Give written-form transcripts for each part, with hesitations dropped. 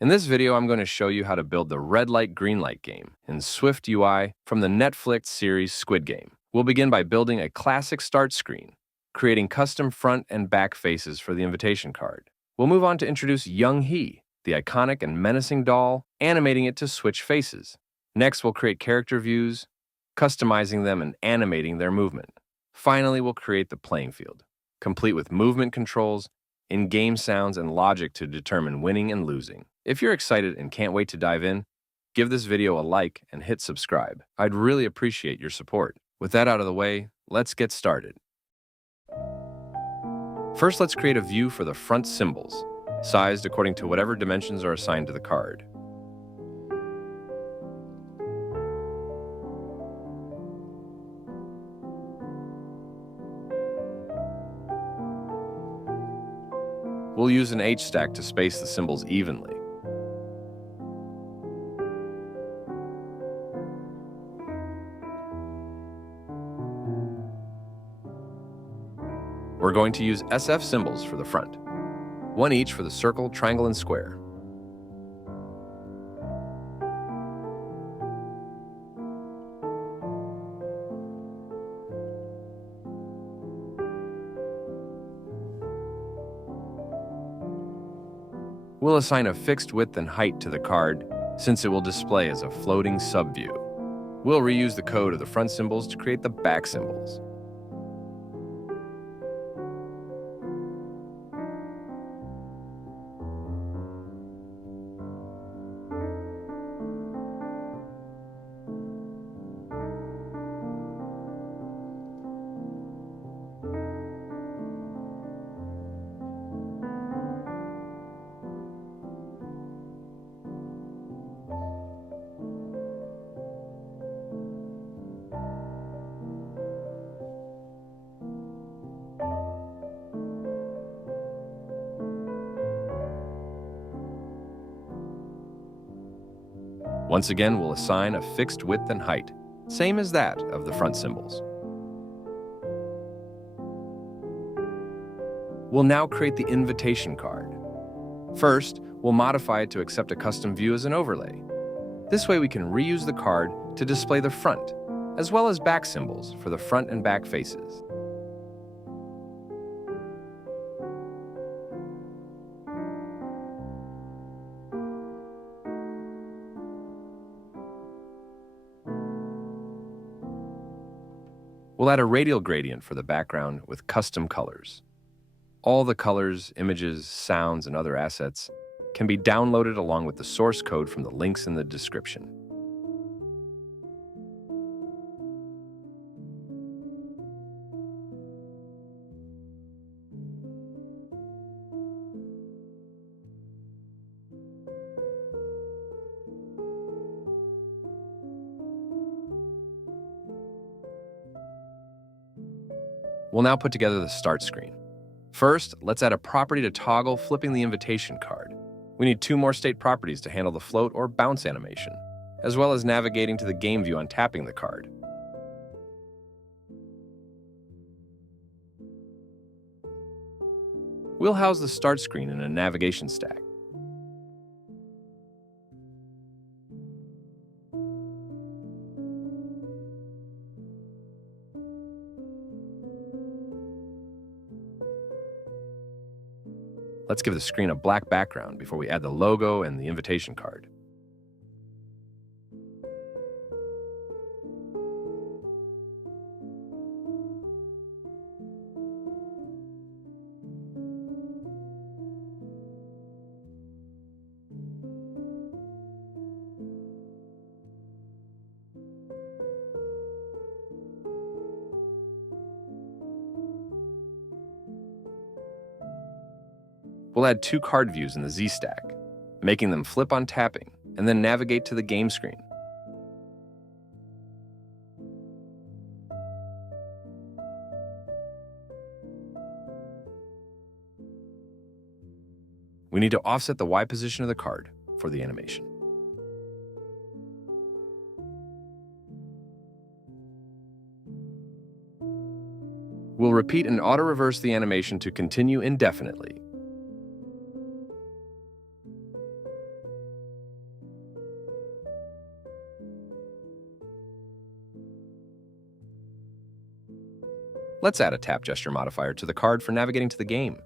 In this video, I'm going to show you how to build the red light, green light game in SwiftUI from the Netflix series Squid Game. We'll begin by building a classic start screen, creating custom front and back faces for the invitation card. We'll move on to introduce Young Hee, the iconic and menacing doll, animating it to switch faces. Next, we'll create character views, customizing them and animating their movement. Finally, we'll create the playing field, complete with movement controls, in-game sounds, and logic to determine winning and losing. If you're excited and can't wait to dive in, give this video a like and hit subscribe. I'd really appreciate your support. With that out of the way, let's get started. First, let's create a view for the front symbols, sized according to whatever dimensions are assigned to the card. We'll use an H-stack to space the symbols evenly. We're going to use SF symbols for the front, one each for the circle, triangle, and square. We'll assign a fixed width and height to the card, since it will display as a floating subview. We'll reuse the code of the front symbols to create the back symbols. Once again, we'll assign a fixed width and height, same as that of the front symbols. We'll now create the invitation card. First, we'll modify it to accept a custom view as an overlay. This way we can reuse the card to display the front, as well as back symbols for the front and back faces. We'll add a radial gradient for the background with custom colors. All the colors, images, sounds, and other assets can be downloaded along with the source code from the links in the description. We'll now put together the start screen. First, let's add a property to toggle flipping the invitation card. We need 2 more state properties to handle the float or bounce animation, as well as navigating to the game view on tapping the card. We'll house the start screen in a navigation stack. Let's give the screen a black background before we add the logo and the invitation card. We'll add 2 card views in the Z stack, making them flip on tapping, and then navigate to the game screen. We need to offset the Y position of the card for the animation. We'll repeat and auto-reverse the animation to continue indefinitely. Let's add a tap gesture modifier to the card for navigating to the game.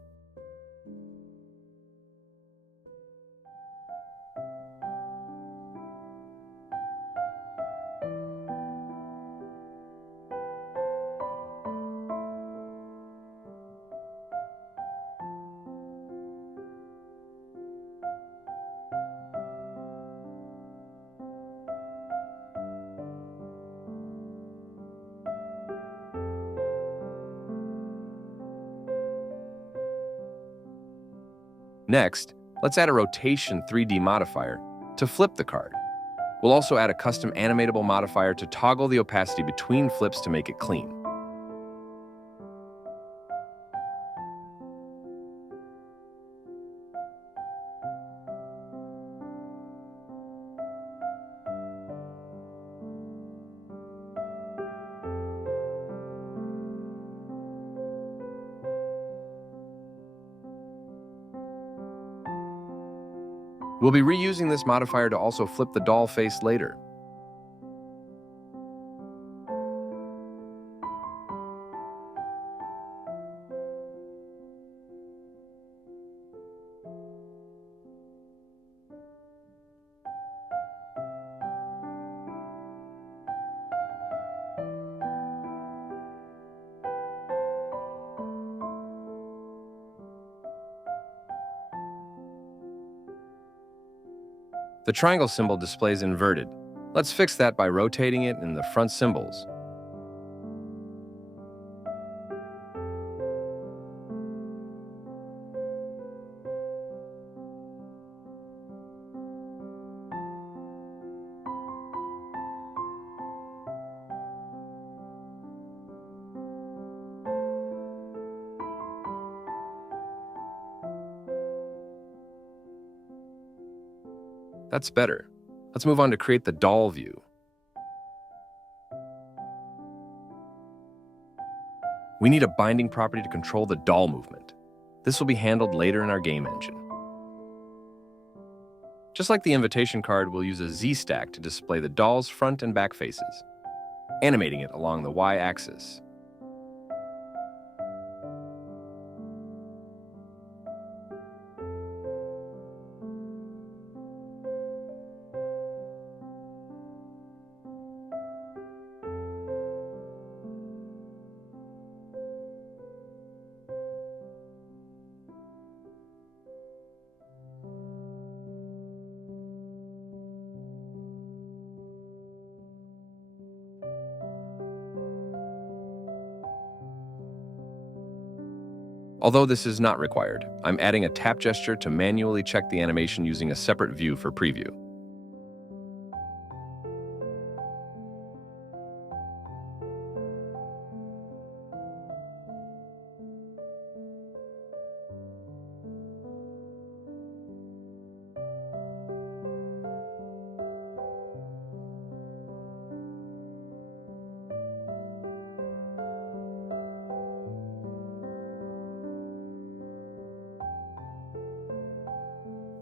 Next, let's add a rotation 3D modifier to flip the card. We'll also add a custom animatable modifier to toggle the opacity between flips to make it clean. We'll be reusing this modifier to also flip the doll face later. The triangle symbol displays inverted. Let's fix that by rotating it in the front symbols. That's better. Let's move on to create the doll view. We need a binding property to control the doll movement. This will be handled later in our game engine. Just like the invitation card, we'll use a Z-stack to display the doll's front and back faces, animating it along the Y-axis. Although this is not required, I'm adding a tap gesture to manually check the animation using a separate view for preview.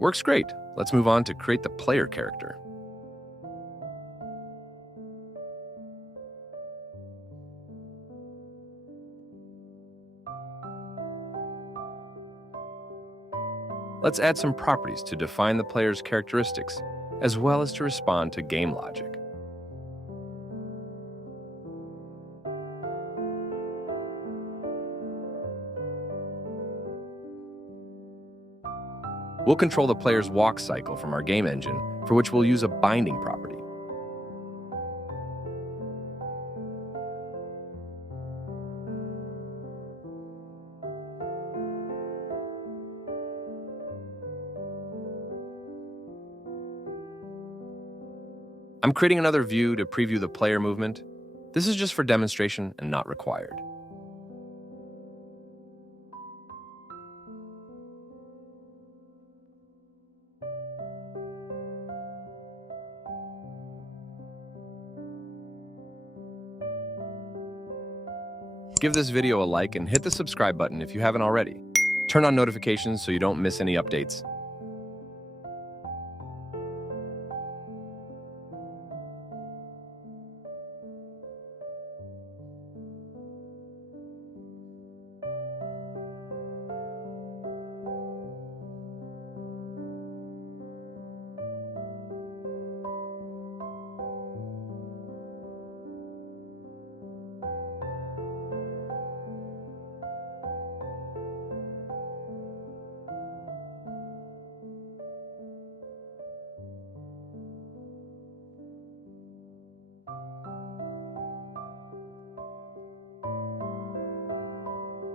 Works great. Let's move on to create the player character. Let's add some properties to define the player's characteristics, as well as to respond to game logic. We'll control the player's walk cycle from our game engine, for which we'll use a binding property. I'm creating another view to preview the player movement. This is just for demonstration and not required. Give this video a like and hit the subscribe button if you haven't already. Turn on notifications so you don't miss any updates.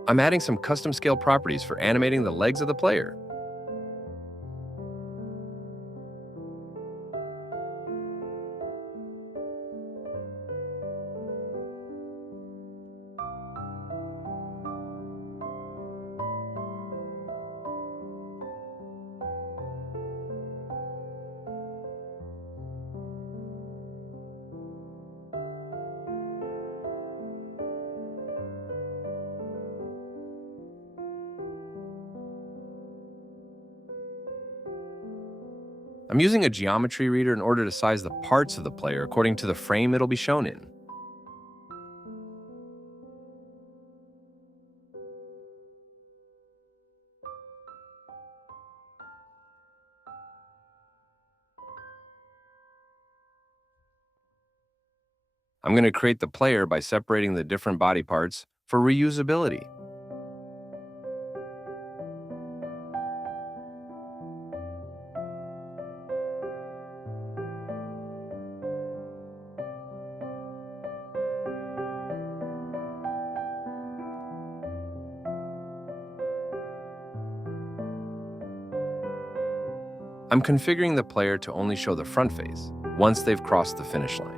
I'm adding some custom scale properties for animating the legs of the player. I'm using a geometry reader in order to size the parts of the player according to the frame it'll be shown in. I'm going to create the player by separating the different body parts for reusability. I'm configuring the player to only show the front face once they've crossed the finish line.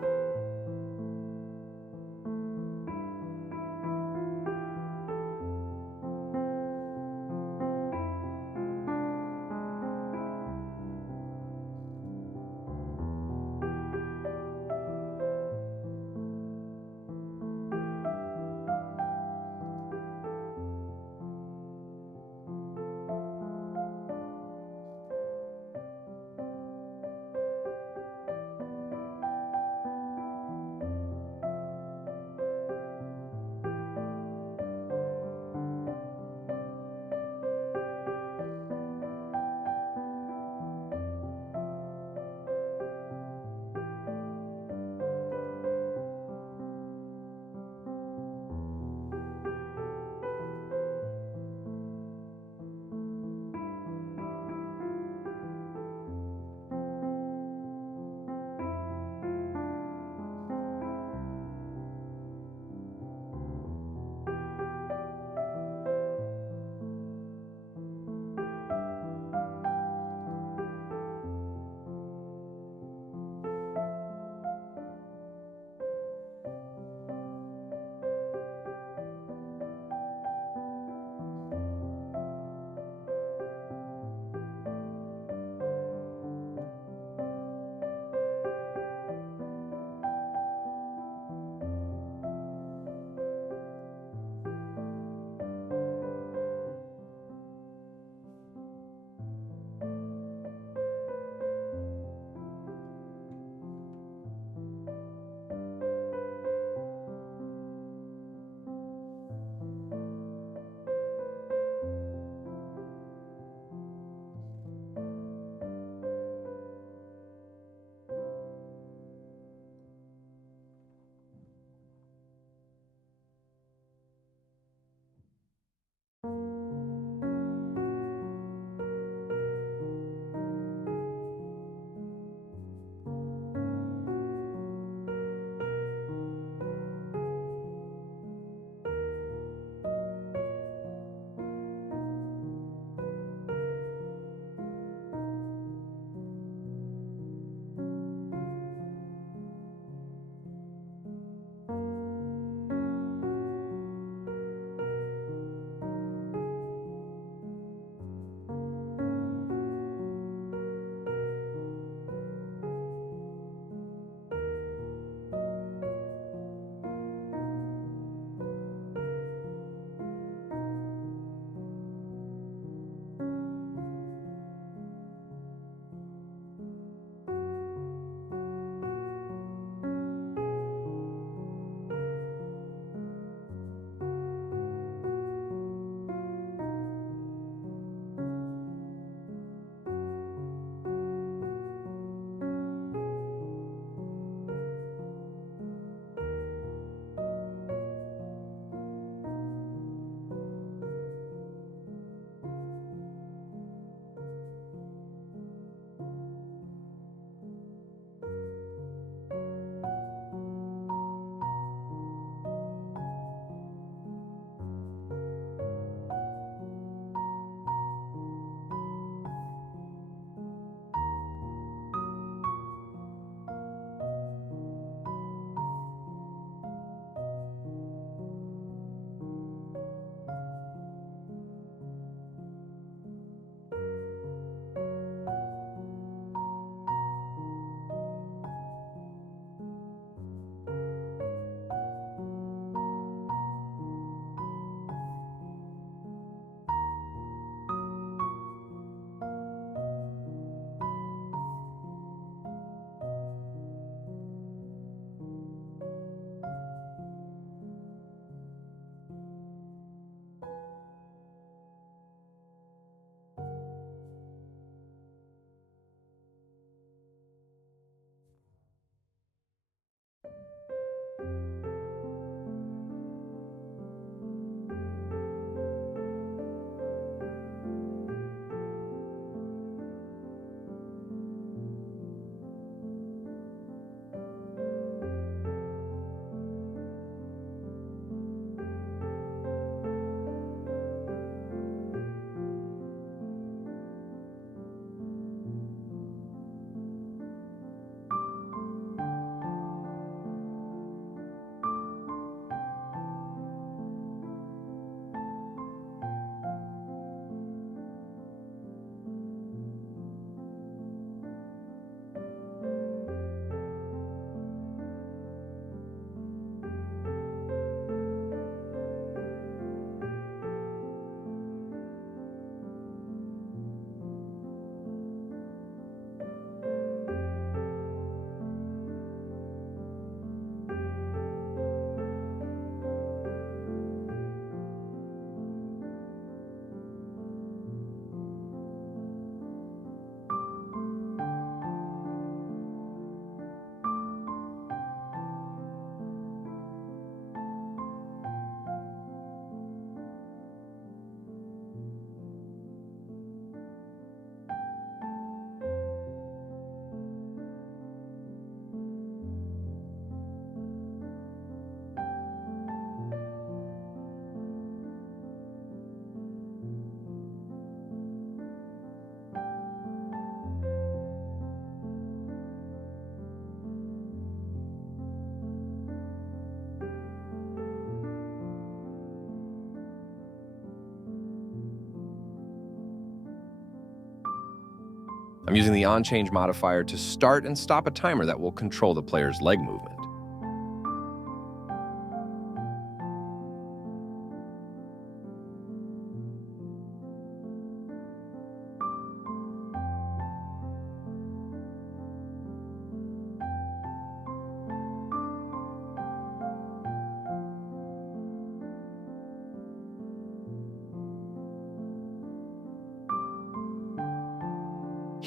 I'm using the onChange modifier to start and stop a timer that will control the player's leg movement.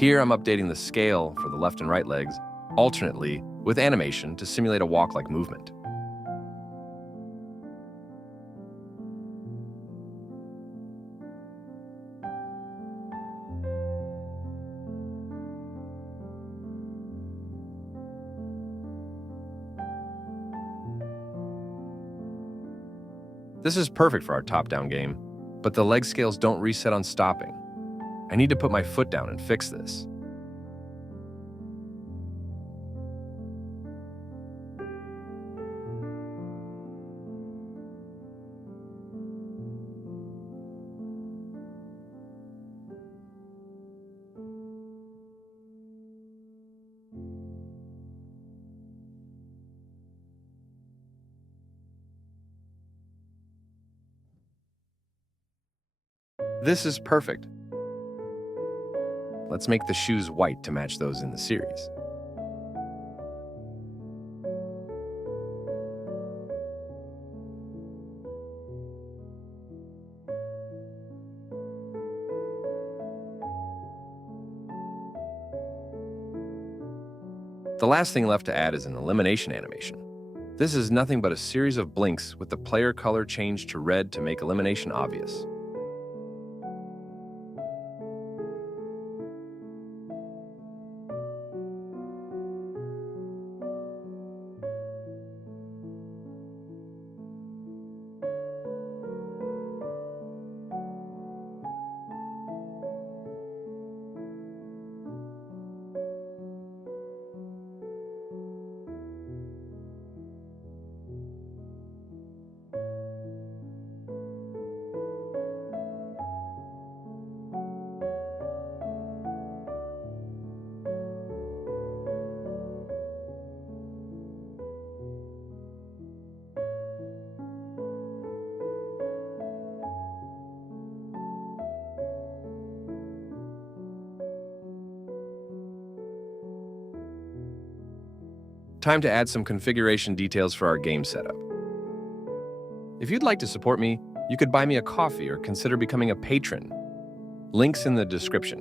Here, I'm updating the scale for the left and right legs alternately with animation to simulate a walk-like movement. This is perfect for our top-down game, but the leg scales don't reset on stopping. I need to put my foot down and fix this. This is perfect. Let's make the shoes white to match those in the series. The last thing left to add is an elimination animation. This is nothing but a series of blinks with the player color changed to red to make elimination obvious. Time to add some configuration details for our game setup. If you'd like to support me, you could buy me a coffee or consider becoming a patron. Links in the description.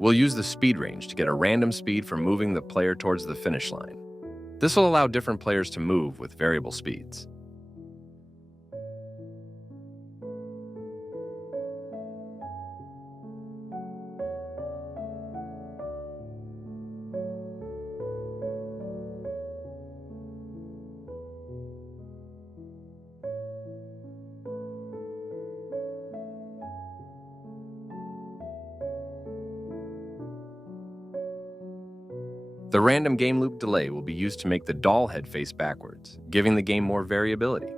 We'll use the speed range to get a random speed for moving the player towards the finish line. This will allow different players to move with variable speeds. The random game loop delay will be used to make the doll head face backwards, giving the game more variability.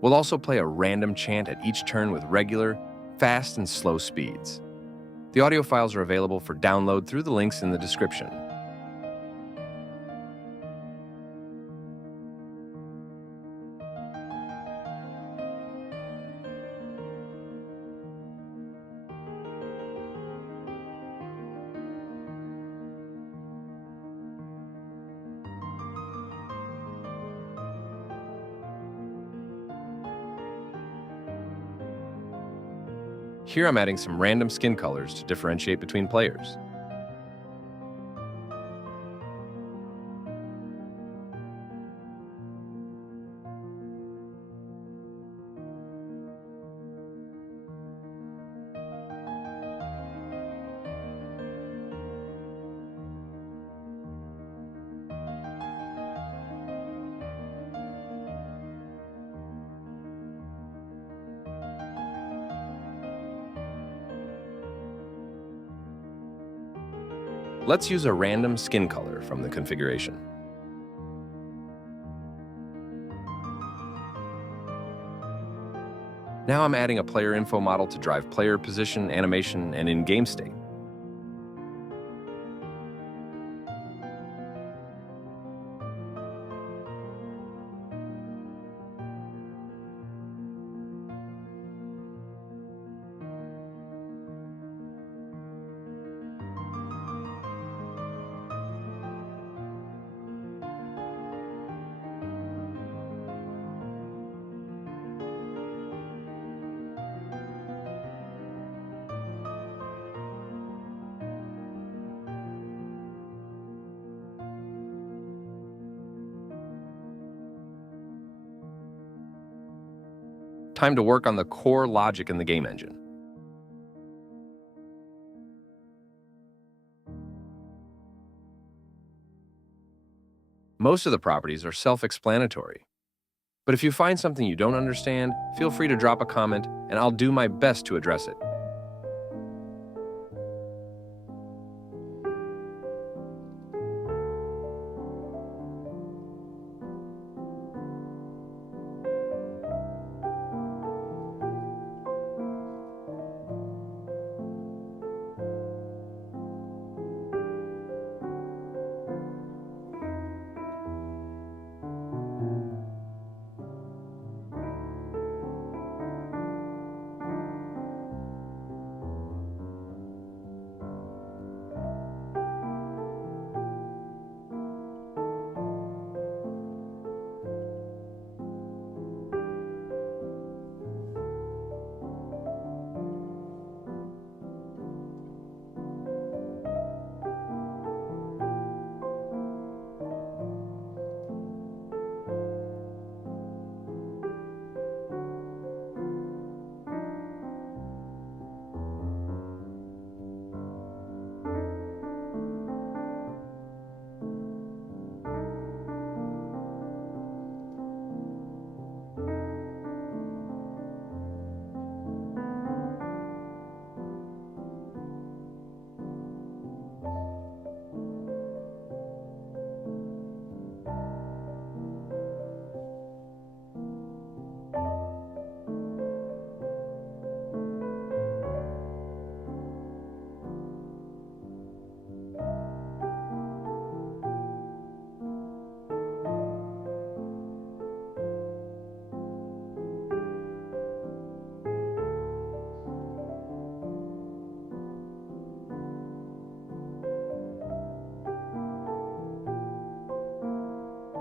We'll also play a random chant at each turn with regular, fast, and slow speeds. The audio files are available for download through the links in the description. Here I'm adding some random skin colors to differentiate between players. Let's use a random skin color from the configuration. Now I'm adding a player info model to drive player position, animation, and in-game state. Time to work on the core logic in the game engine. Most of the properties are self-explanatory. But if you find something you don't understand, feel free to drop a comment, and I'll do my best to address it.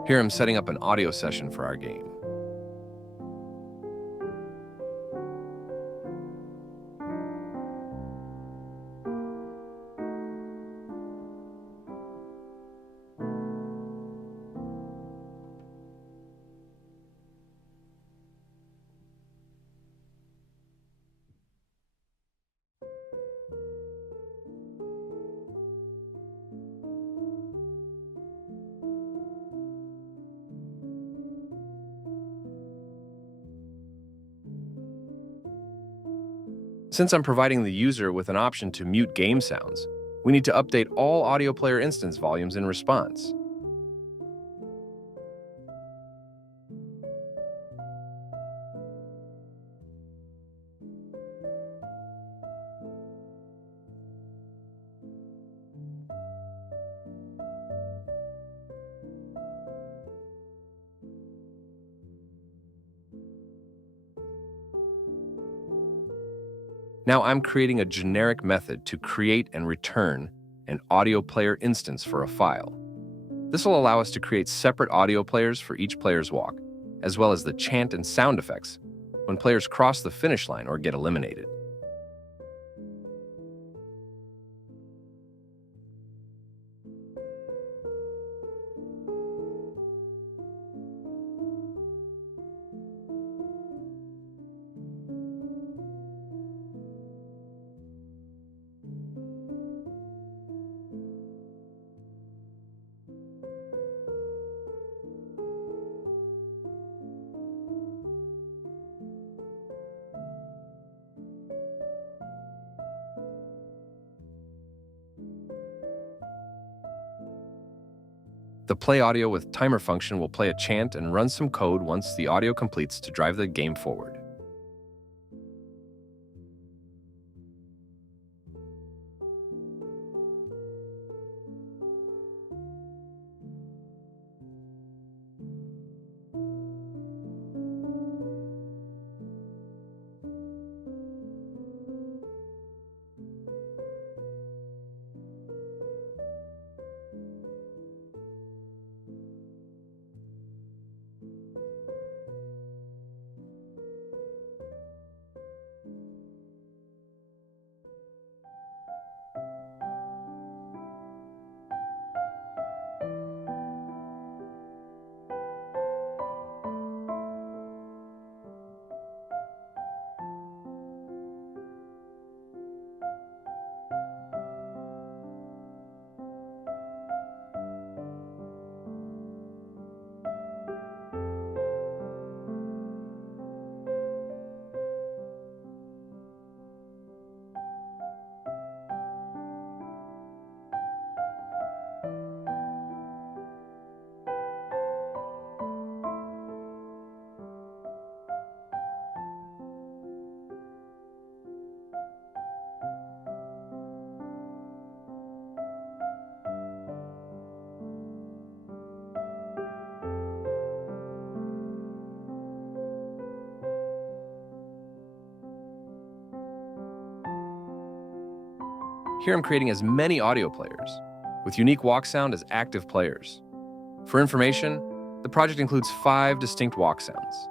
Here I'm setting up an audio session for our game. Since I'm providing the user with an option to mute game sounds, we need to update all audio player instance volumes in response. Now I'm creating a generic method to create and return an audio player instance for a file. This will allow us to create separate audio players for each player's walk, as well as the chant and sound effects when players cross the finish line or get eliminated. The play audio with timer function will play a chant and run some code once the audio completes to drive the game forward. Here I'm creating as many audio players, with unique walk sound as active players. For information, the project includes 5 distinct walk sounds.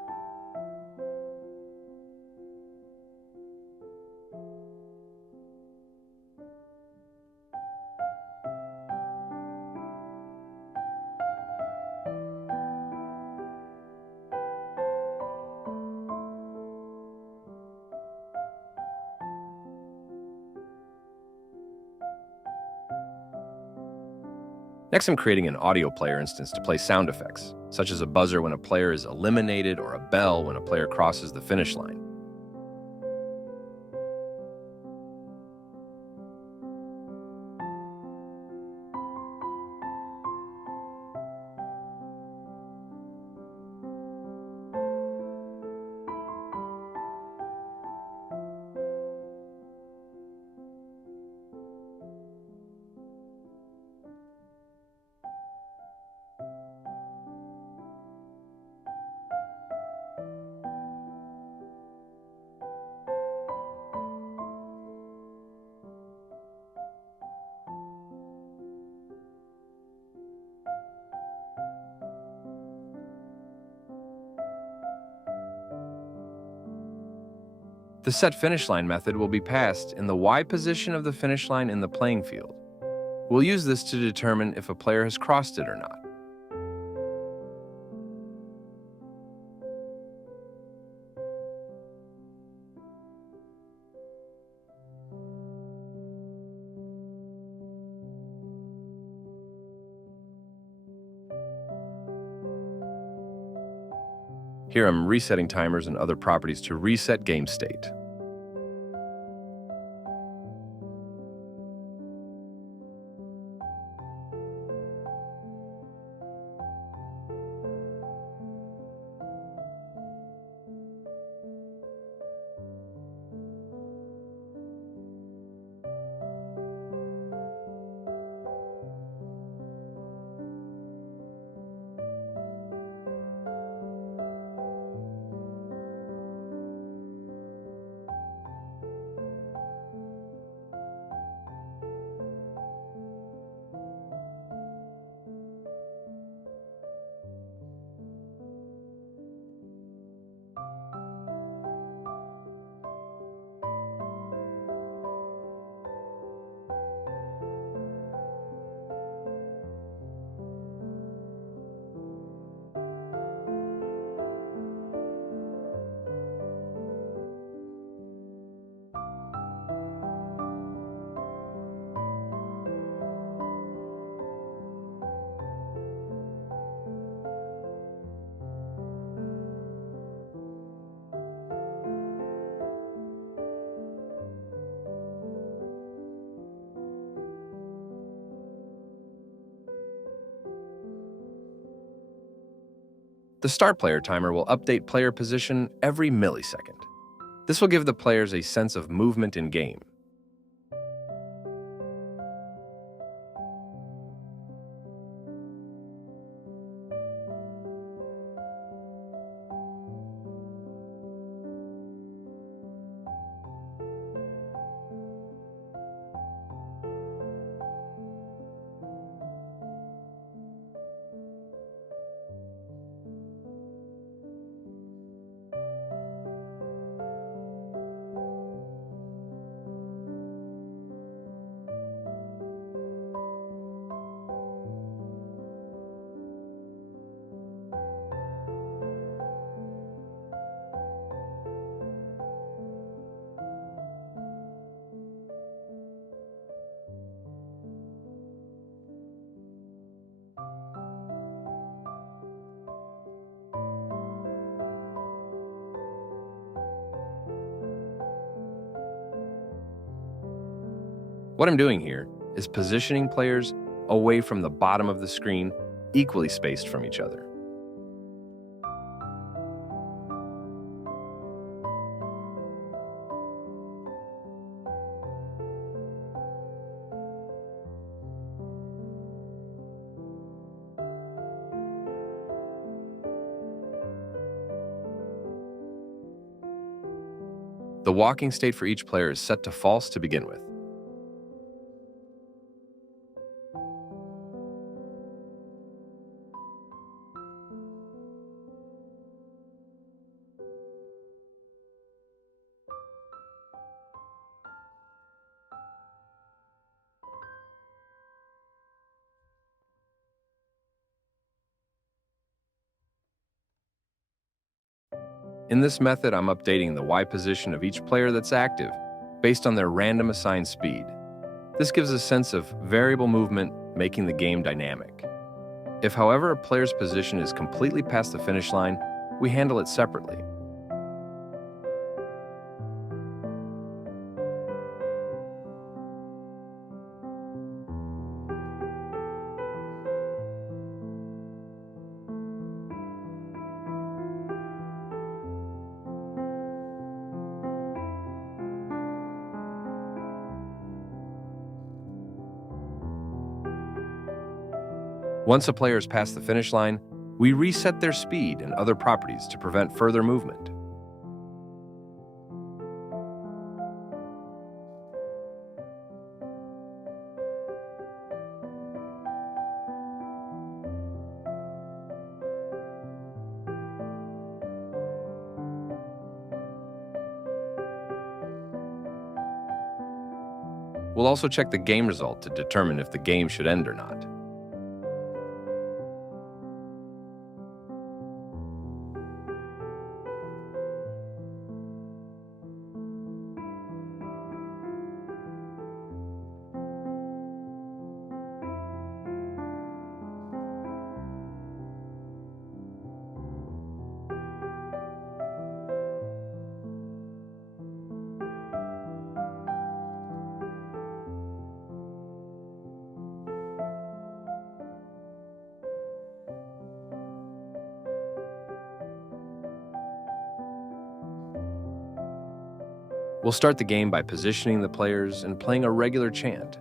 Next, I'm creating an audio player instance to play sound effects, such as a buzzer when a player is eliminated or a bell when a player crosses the finish line. The setFinishLine method will be passed in the Y position of the finish line in the playing field. We'll use this to determine if a player has crossed it or not. Here I'm resetting timers and other properties to reset game state. The start player timer will update player position every millisecond. This will give the players a sense of movement in game. What I'm doing here is positioning players away from the bottom of the screen, equally spaced from each other. The walking state for each player is set to false to begin with. In this method, I'm updating the Y position of each player that's active based on their random assigned speed. This gives a sense of variable movement, making the game dynamic. If, however, a player's position is completely past the finish line, we handle it separately. Once a player is past the finish line, we reset their speed and other properties to prevent further movement. We'll also check the game result to determine if the game should end or not. We'll start the game by positioning the players and playing a regular chant.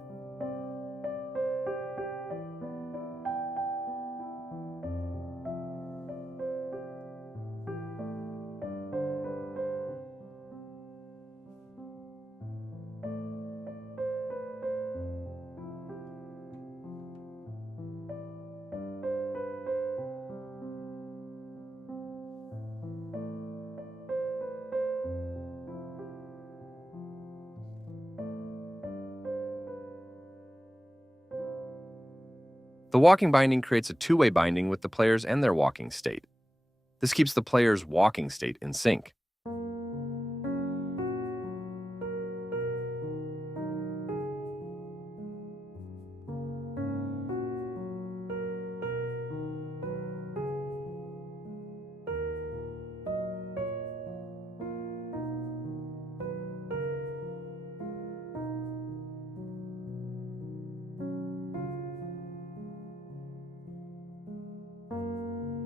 The walking binding creates a two-way binding with the players and their walking state. This keeps the player's walking state in sync.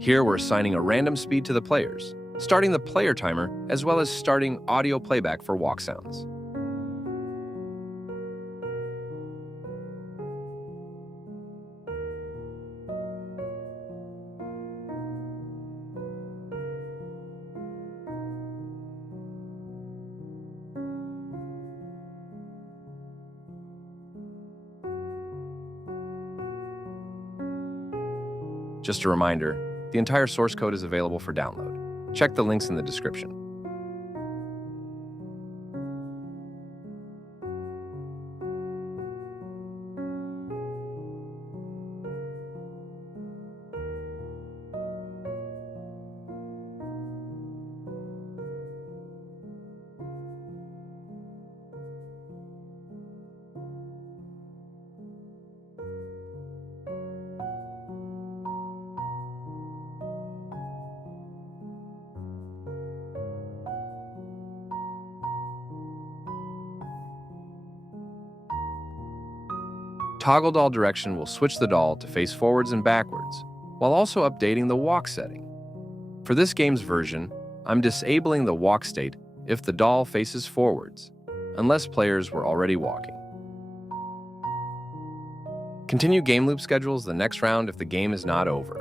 Here we're assigning a random speed to the players, starting the player timer, as well as starting audio playback for walk sounds. Just a reminder, the entire source code is available for download. Check the links in the description. Toggle doll direction will switch the doll to face forwards and backwards, while also updating the walk setting. For this game's version, I'm disabling the walk state if the doll faces forwards, unless players were already walking. Continue game loop schedules the next round if the game is not over.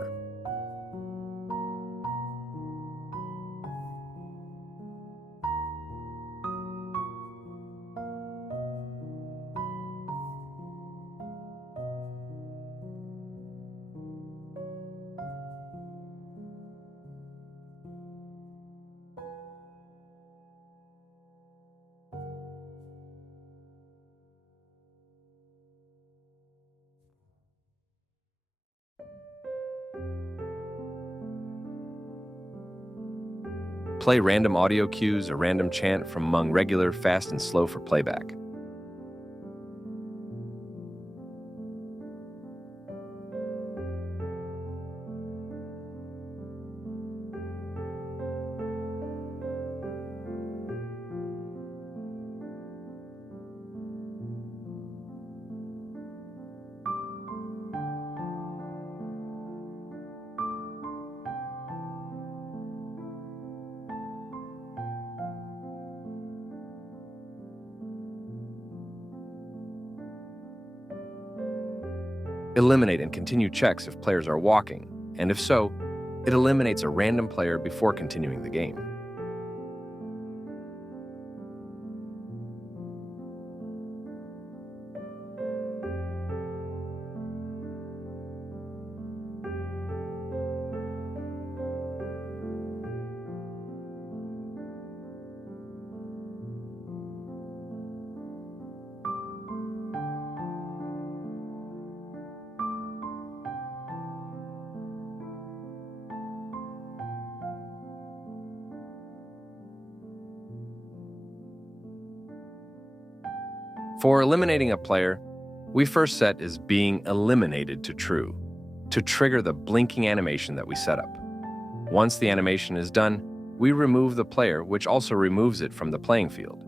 Play random audio cues or random chant from among regular, fast, and slow for playback. Eliminate and continue checks if players are walking, and if so, it eliminates a random player before continuing the game. For eliminating a player, we first set is being eliminated to true, to trigger the blinking animation that we set up. Once the animation is done, we remove the player, which also removes it from the playing field.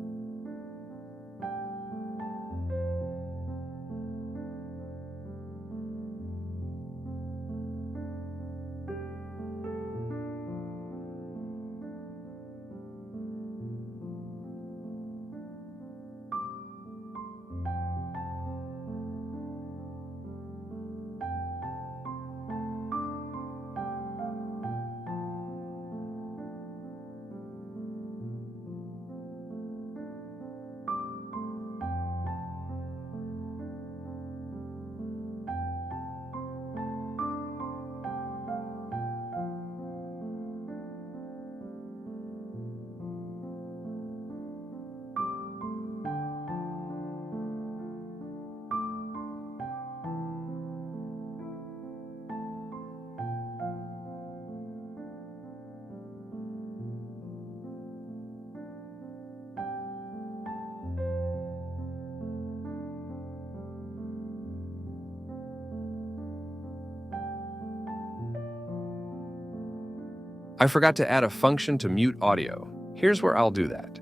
I forgot to add a function to mute audio. Here's where I'll do that.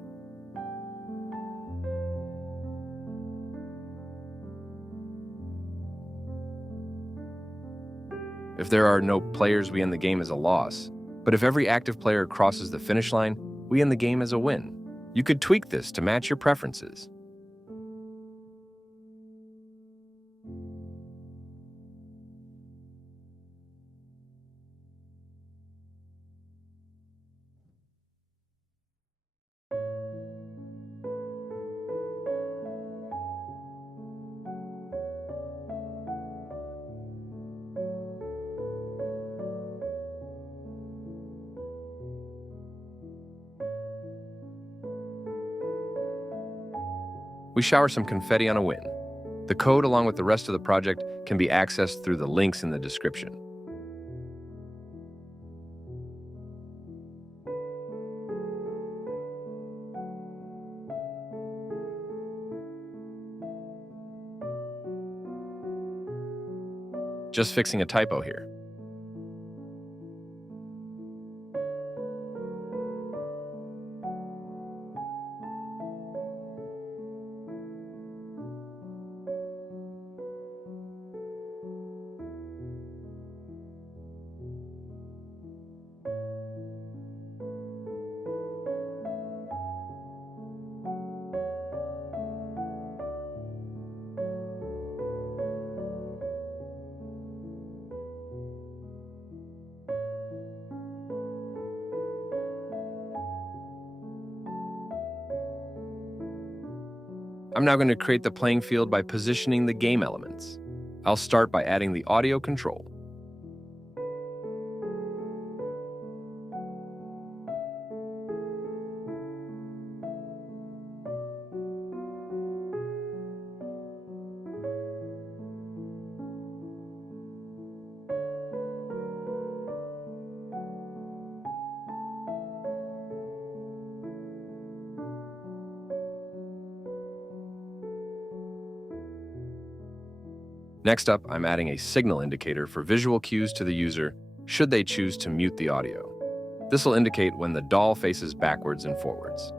If there are no players, we end the game as a loss. But if every active player crosses the finish line, we end the game as a win. You could tweak this to match your preferences. We shower some confetti on a win. The code, along with the rest of the project, can be accessed through the links in the description. Just fixing a typo here. I'm now going to create the playing field by positioning the game elements. I'll start by adding the audio control. Next up, I'm adding a signal indicator for visual cues to the user should they choose to mute the audio. This will indicate when the doll faces backwards and forwards.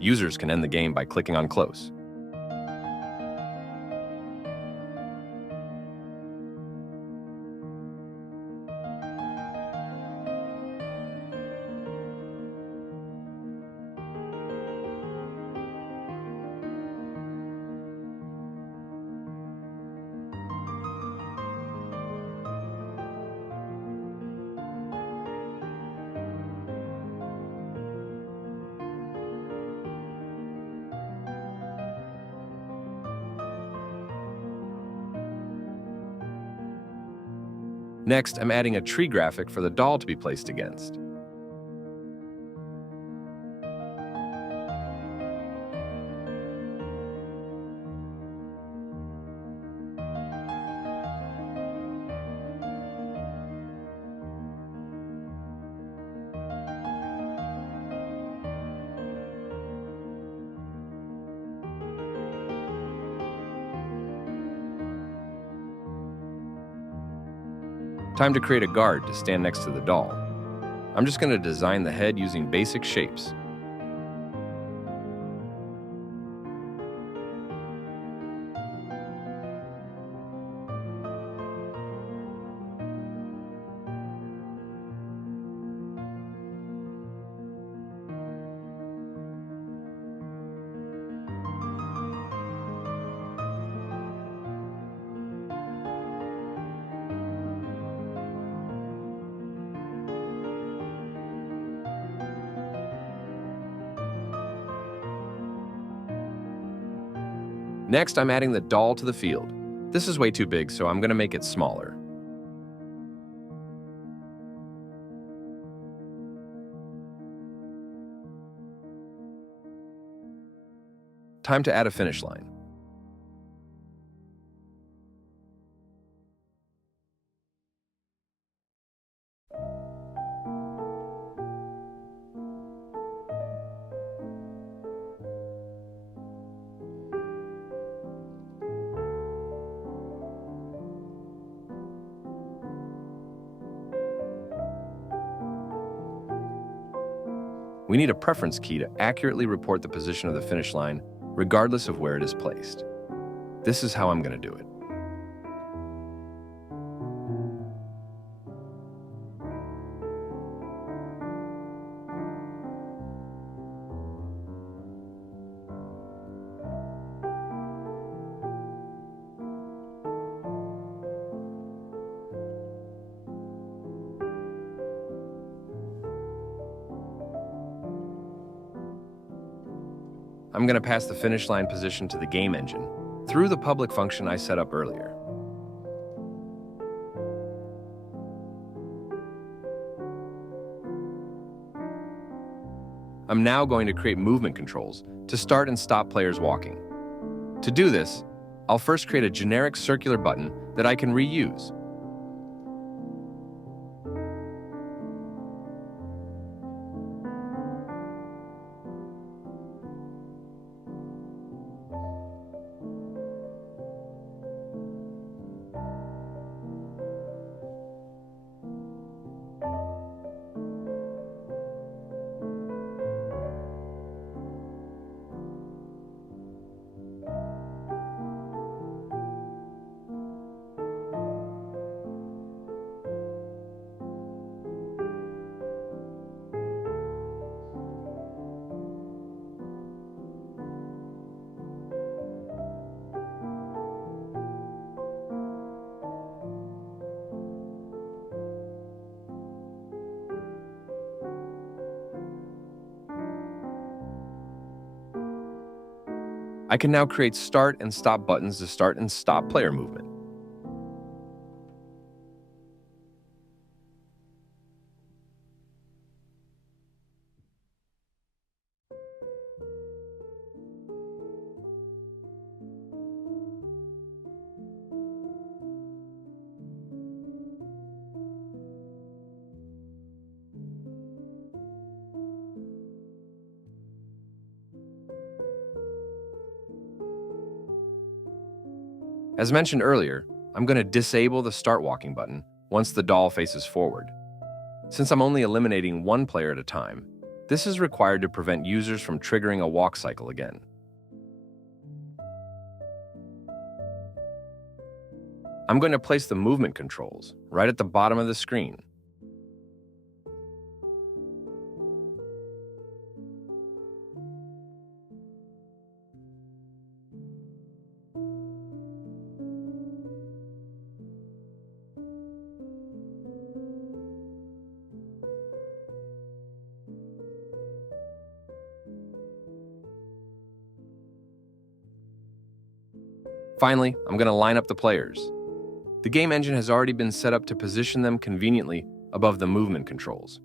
Users can end the game by clicking on Close. Next, I'm adding a tree graphic for the doll to be placed against. Time to create a guard to stand next to the doll. I'm just going to design the head using basic shapes. Next, I'm adding the doll to the field. This is way too big, so I'm going to make it smaller. Time to add a finish line. We need a preference key to accurately report the position of the finish line, regardless of where it is placed. This is how I'm going to do it. I'm going to pass the finish line position to the game engine through the public function I set up earlier. I'm now going to create movement controls to start and stop players walking. To do this, I'll first create a generic circular button that I can reuse. I can now create start and stop buttons to start and stop player movement. As mentioned earlier, I'm going to disable the start walking button once the doll faces forward. Since I'm only eliminating one player at a time, this is required to prevent users from triggering a walk cycle again. I'm going to place the movement controls right at the bottom of the screen. Finally, I'm going to line up the players. The game engine has already been set up to position them conveniently above the movement controls.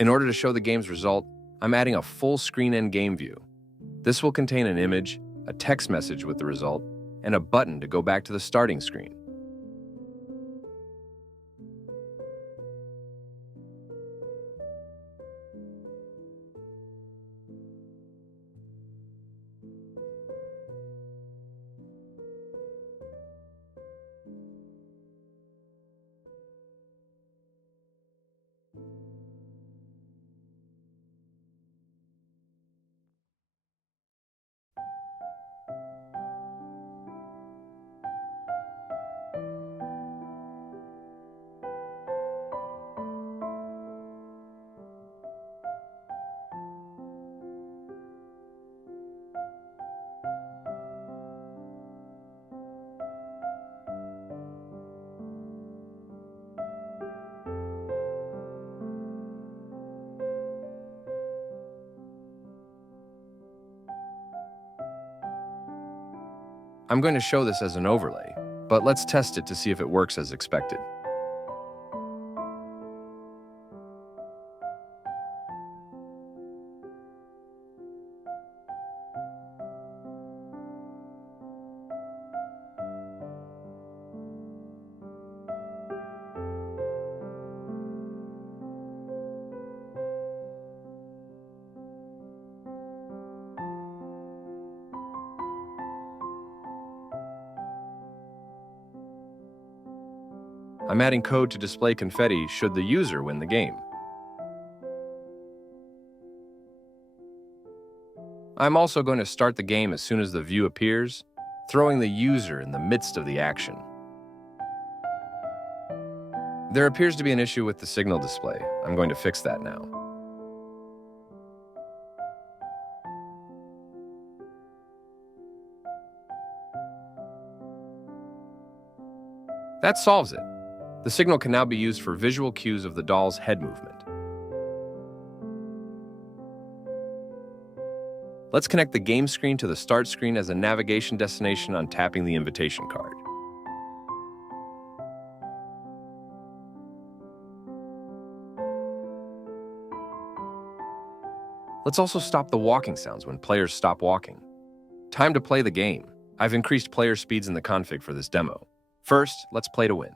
In order to show the game's result, I'm adding a full screen end game view. This will contain an image, a text message with the result, and a button to go back to the starting screen. I'm going to show this as an overlay, but let's test it to see if it works as expected. I'm adding code to display confetti should the user win the game. I'm also going to start the game as soon as the view appears, throwing the user in the midst of the action. There appears to be an issue with the signal display. I'm going to fix that now. That solves it. The signal can now be used for visual cues of the doll's head movement. Let's connect the game screen to the start screen as a navigation destination on tapping the invitation card. Let's also stop the walking sounds when players stop walking. Time to play the game. I've increased player speeds in the config for this demo. First, let's play to win.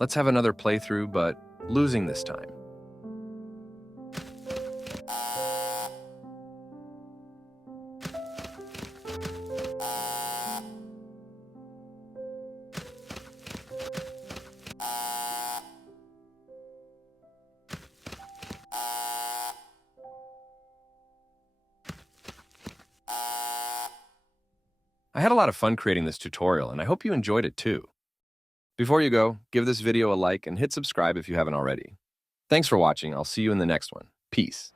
Let's have another playthrough, but losing this time. I had a lot of fun creating this tutorial, and I hope you enjoyed it too. Before you go, give this video a like and hit subscribe if you haven't already. Thanks for watching. I'll see you in the next one. Peace.